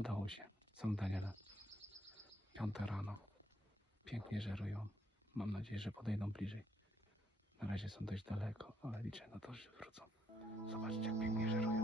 Udało się. Są Daniele. 5 rano. Pięknie żerują. Mam nadzieję, że podejdą bliżej. Na razie są dość daleko, ale liczę na to, że wrócą. Zobaczcie, jak pięknie żerują.